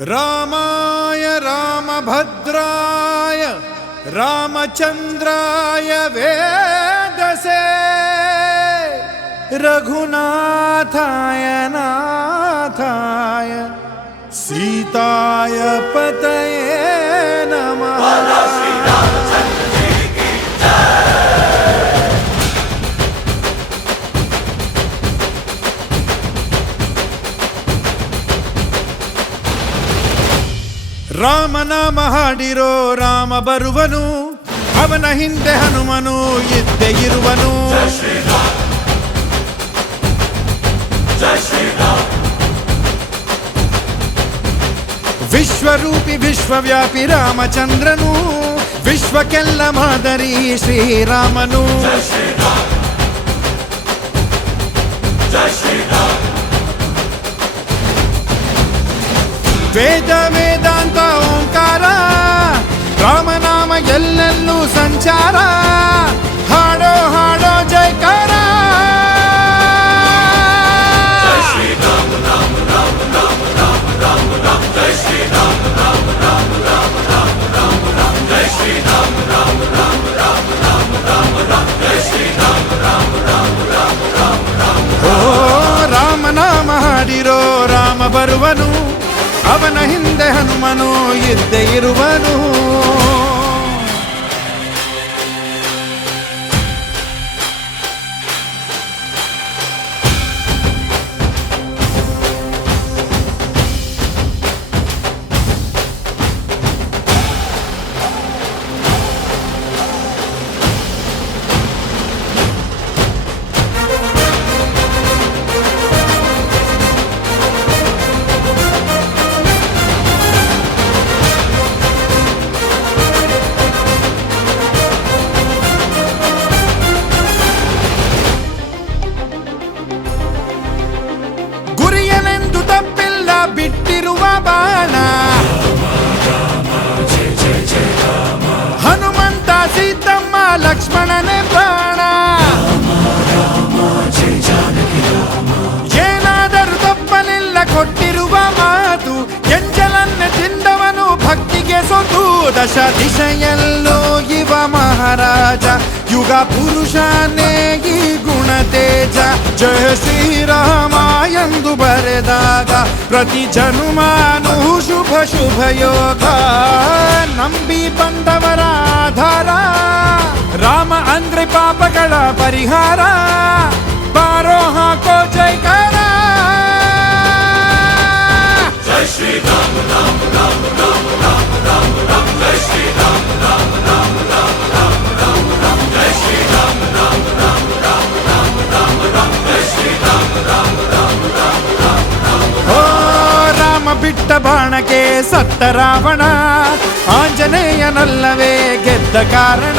रामाय रामभद्राय रामचंद्राय वेदसे रघुनाथाय नाथाय सीताय पतये नमः। ರಾಮನಾಮ ಹಾಡಿರೋ ರಾಮ ಬರುವನು, ಅವನ ಹಿಂದೆ ಹನುಮನು ಇದ್ದೇ ಇರುವನು. ವಿಶ್ವರೂಪಿ ವಿಶ್ವವ್ಯಾಪಿ ರಾಮಚಂದ್ರನು, ವಿಶ್ವಕ್ಕೆಲ್ಲ ಮಾದರಿ ಶ್ರೀರಾಮನು. ವೇದ ವೇದಾಂತ ಓಂಕಾರ, ರಾಮನಾಮ ಎಲ್ಲೆಲ್ಲೂ ಸಂಚಾರ. ಹಾಡೋ ಹಾಡೋ ಜೈಕಾರ. ಓ ರಾಮನಾಮ ಹಾಡಿರೋ ರಾಮ ಬರುವನು, ಅವನ ಹಿಂದೆ ಹನುಮನು ಇದ್ದೇ ಇರುವನು. ಗುರಿಯನೆಂದು ತಪ್ಪಿಲ್ಲ ಬಿಟ್ಟಿರುವ ಬಾಣ, ಹನುಮಂತ ಸೀತಮ್ಮ ಲಕ್ಷ್ಮಣನೇ ಪ್ರಾಣ. ಏನಾದರೂ ತಪ್ಪಲಿಲ್ಲ ಕೊಟ್ಟಿರುವ ಮಾತು, ಎಂಜಲನ್ನೇ ತಿಂದವನು ಭಕ್ತಿಗೆ ಸೊತು. ದಶ ದಿಶೆಯಲ್ಲೂ ಇವ ಮಹಾರಾಜ, ಯುಗ ಪುರುಷನೇ ಈ ಗುಣ ತೇಜ. ಜಯ ಶ್ರೀರಾಮ ಎಂದು ಬರೆದಾಗ ಪ್ರತಿ ಜನುಮಾನು ಶುಭ ಶುಭ ಯೋಗ. ನಂಬಿ ಬಂದವರ ಆಧಾರ, ರಾಮ ಅಂದ್ರೆ ಪಾಪಗಳ ಪರಿಹಾರ. ಬಾರೋ ಹಾಕೋ ಜೈಕಾರ. ಜೈ ಶ್ರೀರಾಮ ರಾಮ ರಾಮ ರಾಮ ರಾಮ ರಾಮ ರಾಮ. ಜೈ ಶ್ರೀರಾಮ ರಾಮ ರಾಮ ರಾಮ ರಾಮ ರಾಮ ರಾಮ. ಜೈ ಶ್ರೀರಾಮ ರಾಮ ರಾಮ ರಾಮ ರಾಮ ರಾಮ ರಾಮ. ಜೈ ಶ್ರೀರಾಮ ರಾಮ ರಾಮ ರಾಮ ರಾಮ ರಾಮ. ಓ ರಾಮ ಬಿಟ್ಟ ಬಾಣಕ್ಕೆ ಸತ್ತ ರಾವಣ, ಆಂಜನೇಯನಲ್ಲವೇ ಗೆದ್ದ ಕಾರಣ.